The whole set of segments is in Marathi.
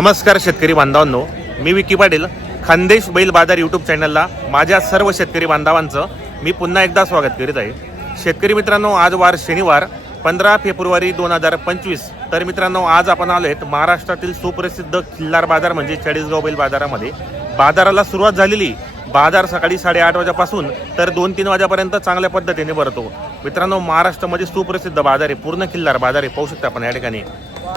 नमस्कार शेतकरी बांधवांनो मी विकी पाटील खानदेश बैल बाजार यूट्यूब चॅनलला माझ्या सर्व शेतकरी बांधवांचं मी पुन्हा एकदा स्वागत करीत आहे. शेतकरी मित्रांनो आज वार शनिवार पंधरा फेब्रुवारी दोन हजार पंचवीस. तर मित्रांनो आज आपण आलो आहेत महाराष्ट्रातील सुप्रसिद्ध खिल्लार बाजार म्हणजे चाळीसगाव बैल बाजारामध्ये. बाजाराला सुरुवात झालेली बाजार सकाळी साडेआठ वाजेपासून तर दोन तीन वाजेपर्यंत चांगल्या पद्धतीने भरतो. मित्रांनो महाराष्ट्रामध्ये सुप्रसिद्ध बाजार आहे पूर्ण खिल्लार बाजार आहे पाहू शकता आपण या ठिकाणी.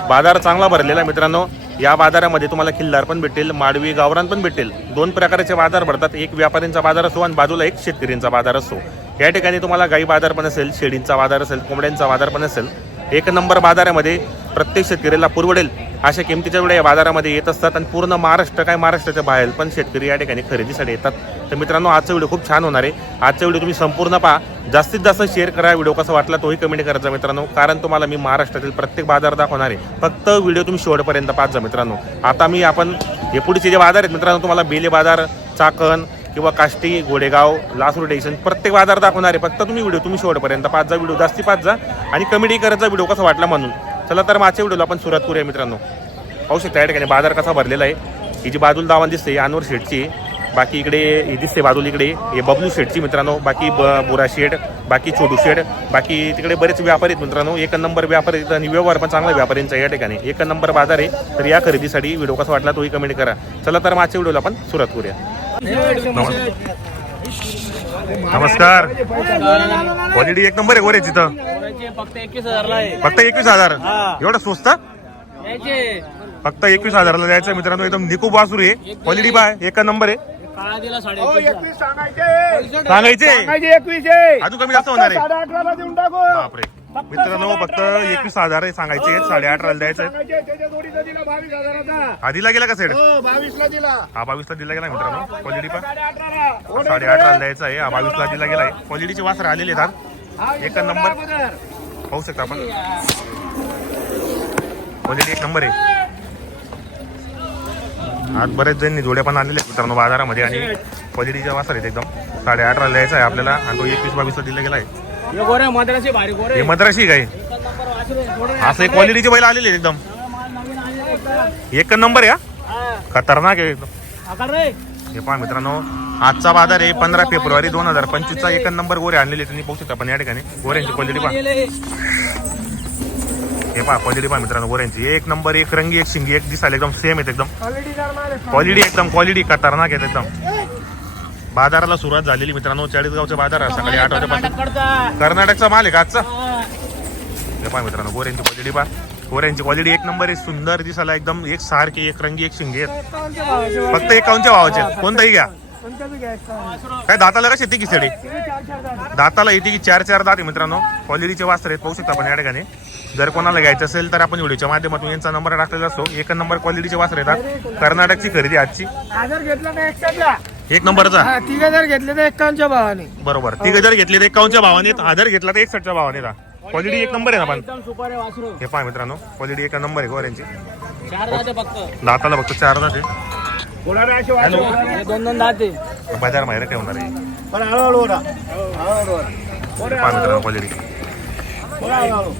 बाजार चांगला भरलेला मित्रांनो. या बाजारामध्ये तुम्हाला खिल्लार पण भेटेल माडवी गावरान पण भेटेल. दोन प्रकारचे बाजार भरतात. एक व्यापाऱ्यांचा बाजार असो आणि बाजूला एक शेतकऱ्यांचा बाजार असो. या ठिकाणी तुम्हाला गाई बाजार पण असेल शेळींचा बाजार असेल कोंबड्यांचा बाजार पण असेल. एक नंबर बाजारामध्ये प्रत्येक शेतकऱ्याला पुरवडेल. अशा किमतीच्या वेळा या बाजारामध्ये येत असतात आणि पूर्ण महाराष्ट्र काय महाराष्ट्राच्या बाहेर. पण शेतकरी या ठिकाणी खरेदीसाठी येतात. तर मित्रांनो आजचा व्हिडिओ खूप छान होणार आहे. आजचा व्हिडिओ तुम्ही संपूर्ण पहा. जास्तीत जास्त शेअर करा. व्हिडिओ कसा वाटला तोही कमेंट करायचा मित्रांनो. कारण तुम्हाला मी महाराष्ट्रातील प्रत्येक बाजार दाखवणार आहे. फक्त व्हिडिओ तुम्ही शेवटपर्यंत पाहत जा मित्रांनो. आता मी आपण हे पुढचे जे बाजार आहेत मित्रांनो तुम्हाला बेले बाजार चाकण किंवा काष्टी गोडेगाव लासूर स्टेशन प्रत्येक बाजार दाखवणार आहे. फक्त तुम्ही व्हिडिओ तुम्ही शेवटपर्यंत पाच जा. व्हिडिओ जास्ती पाच जा आणि कमेडी करायचा व्हिडिओ कसा वाटला म्हणून. चला तर मागच्या व्हिडिओला आपण सुरुवात करूया मित्रांनो. पाहू शकता या ठिकाणी बाजार कसा भरलेला आहे. ही जी बाजूला दावा दिसते ही अनवर शेटची आहे. बाकी इकडे ही दिसते बाजूला इकडे. हे बबलू शेटची मित्रांनो. बाकी ब बुरा शेड बाकी छोटू शेड. बाकी तिकडे बरेच व्यापारी आहेत मित्रांनो. एक नंबर व्यापारी आहेत आणि व्यवहार पण चांगला व्यापाऱ्यांचा या ठिकाणी. एक नंबर बाजार आहे. तर या खरेदीसाठी व्हिडिओ कसा वाटला तोही कमेंट करा. चला तर मागच्या व्हिडिओला आपण सुरुवात करूया. नमस्कार. क्वालिटी एक नंबर आहे गोरे तिथं. फक्त एकवीस हजारला आहे. फक्त एकवीस हजार? हा. एवढं स्वस्त? फक्त एकवीस हजाराला द्यायचं मित्रांनो. एकदम निकूप वासूर आहे. क्वालिटी बाय एक नंबर आहे. काळा दिला साडे सांगायचे. एकवीस आहे. अजून कमी जास्त होणार आहे. साडे अठराला देऊन टाकू. बापरे. मित्रांनो फक्त एकवीस हजार आहे सांगायचे साडे अठराला द्यायचं सांगायचे त्याच्या जोडीचा दिला बावीस हजाराचा. गेला का सेड हो बावीसला दिला. हा बावीसला दिला गेला मित्रांनो? क्वालिटी पण साडे अठराला. साडे अठराला द्यायचं आहे. हा बावीसला दिला गेलाय क्वालिटीचे वासर आलेले आहेत हा, एक नंबर. अगोदर. पाहू शकता आपण. क्वालिटी एक नंबर आहे. आज बरेच जणांनी जोड्या पण आलेले आहेत मित्रांनो बाजारामध्ये आणि क्वालिटीच्या वासर आहेत एकदम. साडे अठराला द्यायचा आहे आपल्याला आणि तो एकवीस बावीसला दिला गेला आहे. हे मद्राशी काय? असं क्वालिटीचे बैल आलेले आहेत एकदम. एक नंबर आहे. खतरनाक आहे एकदम. हे पहा मित्रांनो आजचा बाजार आहे पंधरा फेब्रुवारी दोन हजार पंचवीसचा. एक नंबर गोरे आणलेले तुम्ही पाहू शकता पण या ठिकाणी गोऱ्यांची क्वालिटी पहा. हे पहा क्वालिटी पहा मित्रांनो गोऱ्यांची. एक नंबर एक रंगी एक शिंगी एक दिसायला एकदम सेम आहेत एकदम. क्वालिटी एकदम क्वालिटी खतरनाक आहेत एकदम. बाजाराला सुरुवात झालेली मित्रांनो चाळीसगावचा बाजार आहे. सकाळी आठ वाजेपासून कर्नाटकचा माल आहे का आजचा? हे पहा मित्रांनो गोऱ्यांची क्वालिटी पहा. गोऱ्यांची क्वालिटी एक नंबर आहे सुंदर दिसायला एकदम. एक सारखे एक रंगी एक शिंगे आहेत. फक्त एकावन्नच्या भावाचे कोणताही घ्या. काय दाताला कशी येते की सेडी किती चार चार दात. दाताला येते की चार चार दात आहे मित्रांनो. क्वालिटीचे वास्त्र आहेत पाहू शकता आपण या ठिकाणी. जर कोणाला घ्यायचं असेल तर आपण व्हिडिओच्या माध्यमातून यांचा नंबर टाकलेला असतो. एक नंबर क्वालिटीचे वास्त्र येतात कर्नाटकची खरेदी आजची. हजार एक नंबरचा? हा तिघ हजार घेतले तर एकावन्नच्या भावाने. बरोबर. तिघ जर घेतले तर एकावन्नच्या भावाने. हजार घेतला तर एकसष्टच्या भावाने क्वालिटी एक नंबर आहे ना पण. हे पहा मित्रांनो क्वालिटी एक नंबर आहे गोऱ्यांची चार दाते फक्त. दाताला फक्त चार दात. आहे कोणाला अशी वाटलं? हे दोन दोन दाते. बाजार माहिती काय होणार आहे. पण हळूहळू होणार. हळूहळू होणार. हे पहा मित्रांनो क्वालिटी हळूहळू.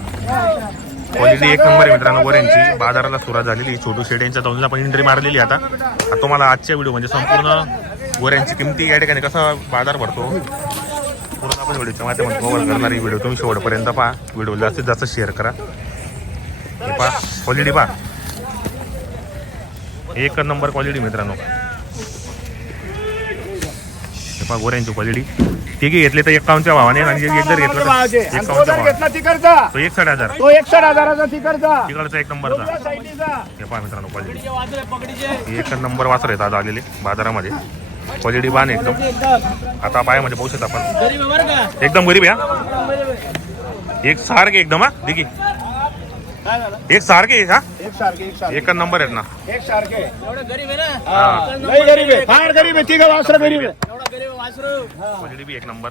क्वालिटी एक नंबर आहे मित्रांनो गोऱ्यांची बाजाराला सुरुवात झालेली छोटू शेड यांच्या तोंडला पण एंट्री मारलेली आता. आता तुम्हाला आजच्या व्हिडिओ म्हणजे संपूर्ण गोऱ्यांची किमती या ठिकाणी कसा बाजार भरतो पूर्ण आपण व्हिडिओच्या माध्यमातून कव्हर करणारी व्हिडिओ तुम्ही शेवटपर्यंत पहा. व्हिडिओ जास्तीत जास्त शेअर करा. हे पहा क्वालिटी पहा. एक नंबर क्वालिटी मित्रांनो. हे पहा गोऱ्यांची क्वालिटी. तिघे घेतले तर एकावन्नच्या भावाने आणि एक जर घेतला. तर एकावन्नच्या भावाने. घेतला तिकडचा. तो एकसठ हजार. तो एकसठ हजाराचा तिकडचा. तिकडचा एक नंबरचा. हे पहा मित्रांनो क्वालिटी. एक नंबर वासर आहेत आज आलेले बाजारामध्ये. क्वालिटी बाण एकदम. आता पायामध्ये पाहू शकता आपण. एकदम गरीब हा. आहे. एक सारखे एकदम हा? दिगी काय झालं? एक सारखे आहे का? एक सारखे एक सारखे. एक नंबर आहेत ना. एक सारखे. एवढे गरीब आहे ना? हा. लय गरीब आहे. फार गरीब आहे. तिघ वासर गरीब आहे. एवढा गरीब आहे वासरू बी एक नंबर.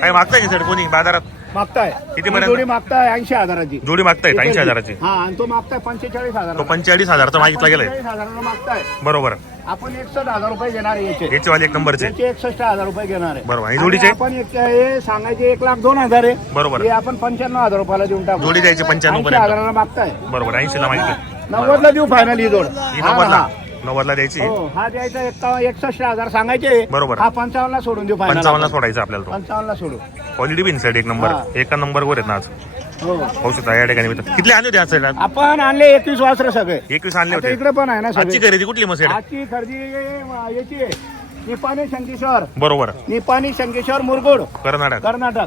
काय मागताय की सर कोणी? बाजारात? मागताय. किती ही पर्यंत? जोडी मागताय ऐंशी हजाराची. जोडी मागतायत ऐंशी हजाराची? हा आणि तो मागताय पंचेचाळीस हजार तो पंचेचाळीस हजारचा मागितला गेलाय. हजाराला मागताय. बरोबर. आपण एकसष्ट हजार रुपये घेणार आहे याचे. याचे वाले एक नंबरचे. याचे एकसष्ट हजार रुपये घेणार आहे. बरोबर. आणि जोडीचे? आपण एक- हे सांगायचे एक लाख दोन हजार आहे. बरोबर. हे आपण पंच्याण्णव हजार रुपयाला देऊन टाकू. जोडी द्यायची पंच्याण्णव 80 पर्यंत. हजाराला मागताय. बरोबर. ऐंशीला मागितलं. नव्वदला देऊ फायनल ही जोड. ही हा, नव्वदला हा. नव्वदला द्यायची? हो हा द्यायचा एकसष्ट हजार सांगायचे. बरोबर. हा पंचावन्नला सोडून देऊ फायनल पंचावन्नला सोडायचा आपल्याला तो. पंचावन्नला सोडू. क्वालिटी साईड एक नंबर. एका नंबर वर आहेत ना आज. हो. पाहू शकता या ठिकाणी मित्र. किती आणले होते आज आपण आणले एकवीस वासरे सगळे. एकवीस आणले आता होते. इकडे पण आहे ना आजची सगळे खरेदी कुठली मग साईड आजची खरेदी अं, याची आहे. निपाणी शंकेश्वर. बरोबर. निपाणी शंकेश्वर मुरगुड. कर्नाटक. कर्नाटक.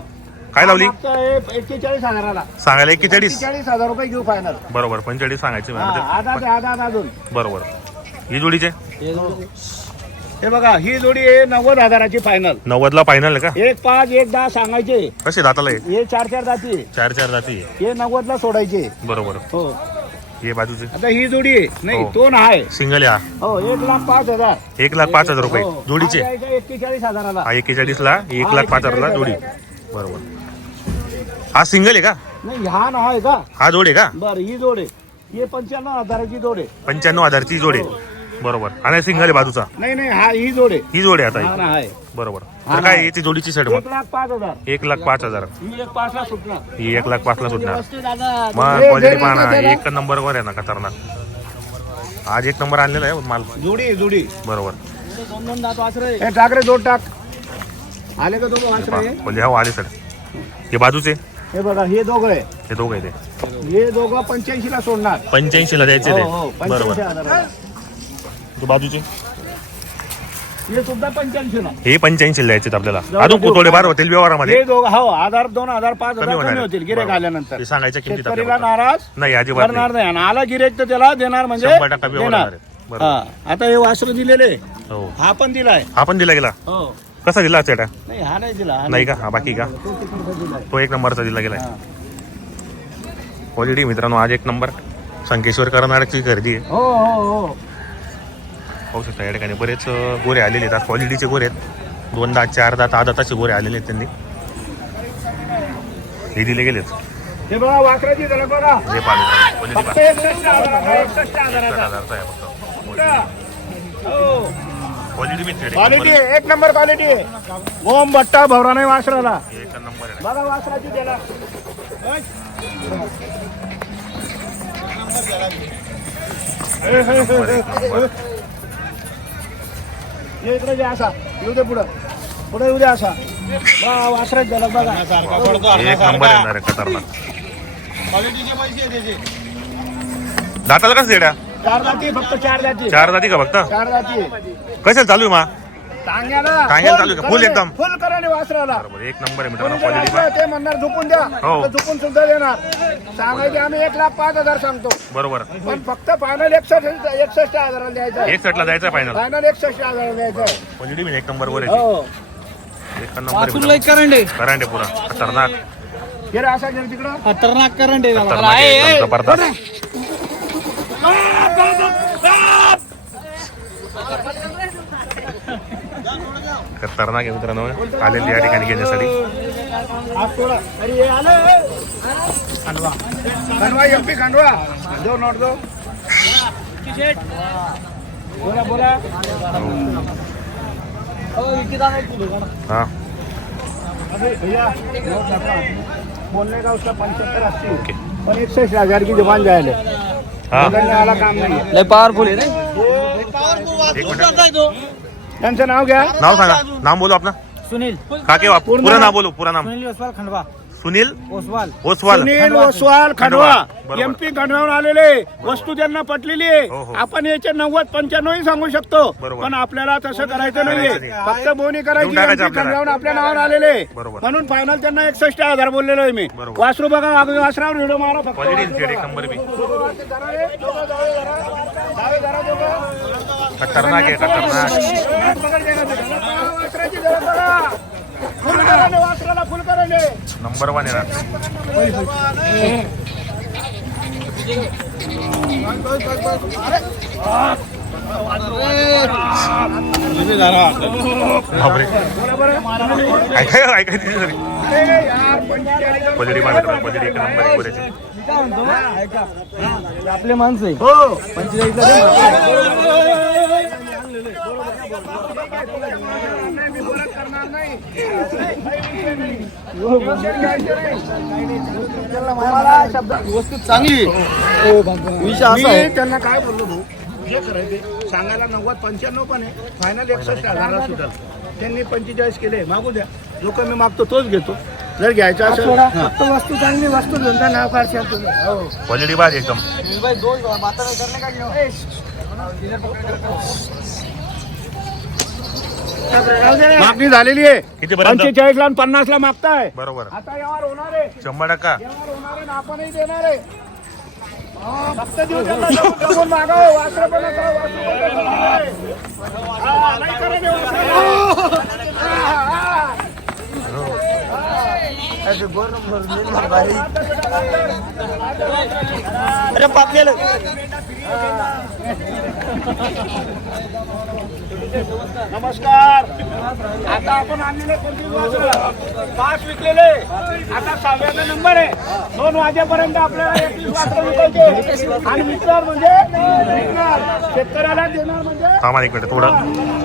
काय लावली? एक्केचाळीस हजाराला. सांगायला एक्केचाळीस? एक्केचाळीस हजार रुपये घेऊ फायनल बरोबर पंचेचाळीस सांगायचे. म्हणजे आधार अजून बरोबर. ही जोडीचे? हे बघा ही जोडी आहे नव्वद हजाराची फायनल नव्वदला फायनल का? एक पाच एक दहा सांगायचे. कसे दाताला आहे? हे चार चार जाती चार चार जाती आहे. हे नव्वदला सोडायचे. बरोबर. हो. हे बाजूचे? आता ही जोडी आहे नाही हो. दोन आहे. सिंगल या. हो एक लाख पाच हजार. एक लाख पाच हजार रुपये. हो. जोडीचे? हा द्यायचा एक्केचाळीस हजाराला. हा एक्केचाळीस ला एक हा, लाख पाच हजारला जोडी. बरोबर. हा सिंगल आहे का? नाही हा ना आहे का? हा जोड आहे का? बर ही जोड आहे. हे पंच्याण्णव हजाराची जोड आहे. पंच्याण्णव हजारची जोड आहे. बरोबर. आणि सिंगल आहे बाजूचा? नाही नाही हा ही जोड आहे. ही जोड आहे आता हा? ही. ना आहे. बरोबर. हा तर. काय याची जोडीची सेट एक मग? लाख पाच हजार. एक लाख पाच हजार. ही एक पाच लाख सुटणार. ही एक लाख पाच ला सुटणार मग हे क्वालिटी जरी पाहा ना त्याला- एक नंबर वर आहे ना खतरनाक. आज एक नंबर आणलेला आहे माल. जोडी आहे, जोडी. बरोबर. दोन दोन दात वासरे हे टाक रे जोड टाक. आले का दोघं हे वासरे पहा, म्हणजे हा आले सर हे बाजूचे? हे बघा हे दोघं आहे. हे दोघं आहे ते. हे दोघं पंच्याऐंशी ला सोडणार. पंच्याऐंशी ला द्यायचे ते. हो, हो, बरोबर. हजाराला. ते बाजूचे? हे सुद्धा पंच्याऐंशी ला. हे पंच्याऐंशी द्यायचे आहेत आपल्याला. अजून देऊ. थोडेफार होतील व्यवहारामध्ये? हे दोघं हो हजार दोन हजार पाच कमी हजार होणार कमी आहे. होतील गिरेक. आल्यानंतर. ते सांगायच्या किमतीत शेतकरीला आपल्याला नाराज नाही अजिबात करणार नाही. आणि आला गिरेक तर त्याला देणार म्हणजे शंभर टक्का व्यवहार देणार. होणार आहे. बरोबर. हा आता हे वासरू दिलेले. हो. हा पण दिलाय. हा पण दिला गेला? हो. कसा दिला चेटा? नाही हा नाही दिला हा नाही का? हा बाकी का? तो तिकडचा दिलाय. तो एक नंबरचा दिला गेलाय. हा. क्वालिटी मित्रांनो आज एक नंबर. संकेश्वर कर्नाटकची खरेदी आहे. हो हो हो. पाहू शकता या ठिकाणी बरेच गोरे आलेले आहेत. क्वालिटीचे गोरे आहेत. दोन दात चार दात आठ दाताचे गोरे आलेले आहेत त्यांनी. हे दिले गेलेत. हे क्वालिटी हो एक नंबर क्वालिटी आहे. ओम भट्टा भवरा नाही वासराला. एक नंबर आहे. बघा वासराची त्याला. ये इकडे जे असा येऊ दे पुढं. पुढे येऊ दे असा बा वासरात झाला बघा. एक नंबर येणार आहे खतरनाक. क्वालिटीचे पैसे त्याचे. दाताला कसं देड्या चार जाती फक्त चार जाती. चार जाती का फक्त? चार जाती. कशाला चालू आहे मा? टांग्याला. टांग्याला चालू आहे का? फुल एकदम? फुल कराने वासराला. बरोबर एक नंबर आहे कोणी मित्रांनो जर क्वालिटी असलं ते म्हणणार झुकून द्या. हो. तर झुकून सुद्धा देणार. सांगायचे आम्ही एक लाख पाच हजार सांगतो. बरोबर. पण फक्त फायनल एकसष्ट एकसष्ट हजाराला द्यायचं एक सेटला जायचं फायनल फायनल एकसष्ट हजाराला द्यायचं क्वालिटी एक नंबर वर आहे हो. एक नंबर आहे लई करंट आहे. मित्रांनो. करंट आहे पुरा. खतरनाक. असा गेलं तिकडं. खतरनाक करंट आहे. खतरनाक आहे. एकदम जबरदस्त. खतरनाक आहे मित्रांनो. आलेली या ठिकाणी घेण्यासाठी. आज थोडा अरे हे आलं खंडवा खंडवा एम पी खंडवा दो नोट दो बोला बोला विकी दादा एक किलो का? अरे भैया नोट नका. बोलने का उसका पंचहत्तर अस्सी ओके पण एकसष्ट हजार की दुकान जायला हा. काम नाही लय पॉवरफुल आहे रे एक मिनिट त्यांचं नाव घ्या नाव सांगा नाम बोलो अपना सुनील काके पूर्ण पूरा नाव. नाम बोलो पूरा नाम सुनील ओसवाल खंडवा सुनील ओसवाल ओसवाल सुनील ओसवाल खंडवा बरोबर. एमपी खंडवाहून आलेले वस्तू त्यांना पटलेली हो, हो. आहे आपण याचे नव्वद पंच्याण्णव ही सांगू शकतो बरोबर. पण आपल्याला तसं करायचं नाहीये करायचं. फक्त बोनी करायची देऊन टाकायचं एमपी आपल्याला. खंडवाहून आपल्या नावावर आलेले बरोबर. म्हणून फायनल त्यांना एकसष्ट हजार बोललेलो आहे मी बरोबर. वासरू बघा वासरावर व्हिडिओ मारा फक्त क्वालिटी एक. नंबर बी खतरनाक आहे खतरनाक. नंबर वन येणार बापरे. ऐकाय ऐकाय पंचेचाळीस क्वालिटी पाहिजे क्वालिटी एक नंबर म्हणतो ऐका आपले माणसं हो. पंचेचाळीसला वस्तू चांगली विषय असा आहे त्यांना काय बोललो भाऊ जे करायचे सांगायला नव्वद पंच्याण्णव पण आहे फायनल एकसष्ट हजारला सुद्धा त्यांनी पंचेचाळीस केले मागू द्या जो कमी मागतो तोच घेतो जर घ्यायचा असेल फक्त वस्तू चांगली वस्तू घेऊन? धंदा नाव काढशाल तुम्ही पॉझिटिव्ह आहे एकदम भाई दोन माता करणे काय घेऊ मागणी झालेली आहे कितीपर्यंत? पंचेचाळीस ला पन्नास ला मागताय बरोबर आता यावर होणार आहे शंभर टक्का यावर होणार आहे ना आपणही देणार आहे हा, फक्त देऊ त्यांना जमून- जमून मागावं. वासरं पण नका, वासरं पण नका मागावे. हा, नाही करायचे वासरं. हा, हा. अरे भाई. अरे पापलेलं. नमस्कार. आता आपण आणलेले पंचवीस पाच विकलेले. आता सहाव्याचा नंबर आहे. दोन वाजेपर्यंत आपल्याला एकवीस विकायचे आणि विचार म्हणजे शेतकऱ्याला देणार म्हणजे थांबा एक मिनिट थोडं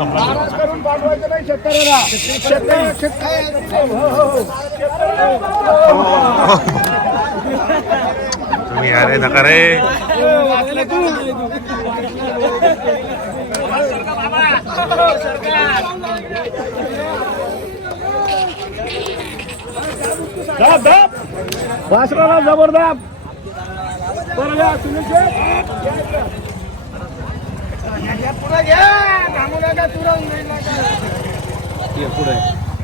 नाराज करून पाठवायचं नाही शेतकऱ्याला शेतकऱ्या शेतकऱ्या हो, हो, हो. तुम्ही अरे नका रे दाब दाब वासराला जबरदाब बरं या सुनील शेठ. या पुढे घ्या थांबू नका तुरंत नका.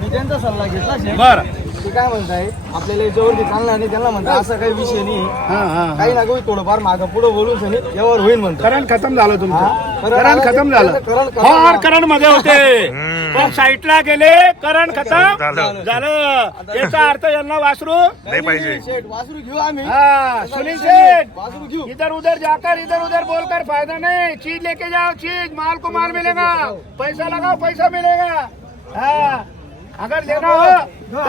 मी त्यांचा सल्ला घेतला. बरं ते काय म्हणताय? आपल्याला याच्यावरती चालणार नाही त्यांना म्हणता असा काही विषय नाही. हा हा काही ना काही थोडंफार मागं पुढं बोलून सनी यावर होईल म्हणतो करण खतम झालं? तुमचं. करण खतम झालं. करण खतम फार झालं. करणमध्ये होते. पण साईटला गेले करण खतम झालं. झालं. याचा अर्थ यांना वासरू नाही पाहिजे. शेठ वासरू घेऊ आम्ही. हा सुनील शेठ. वासरू घेऊ. इधर उधर जाकर इधर उधर बोलकर फायदा नहीं. चीज लेके जाओ चीज. माल को माल मिलेगा. पैसा लगाओ पैसा मिलेगा. हाँ. अगर लेना हो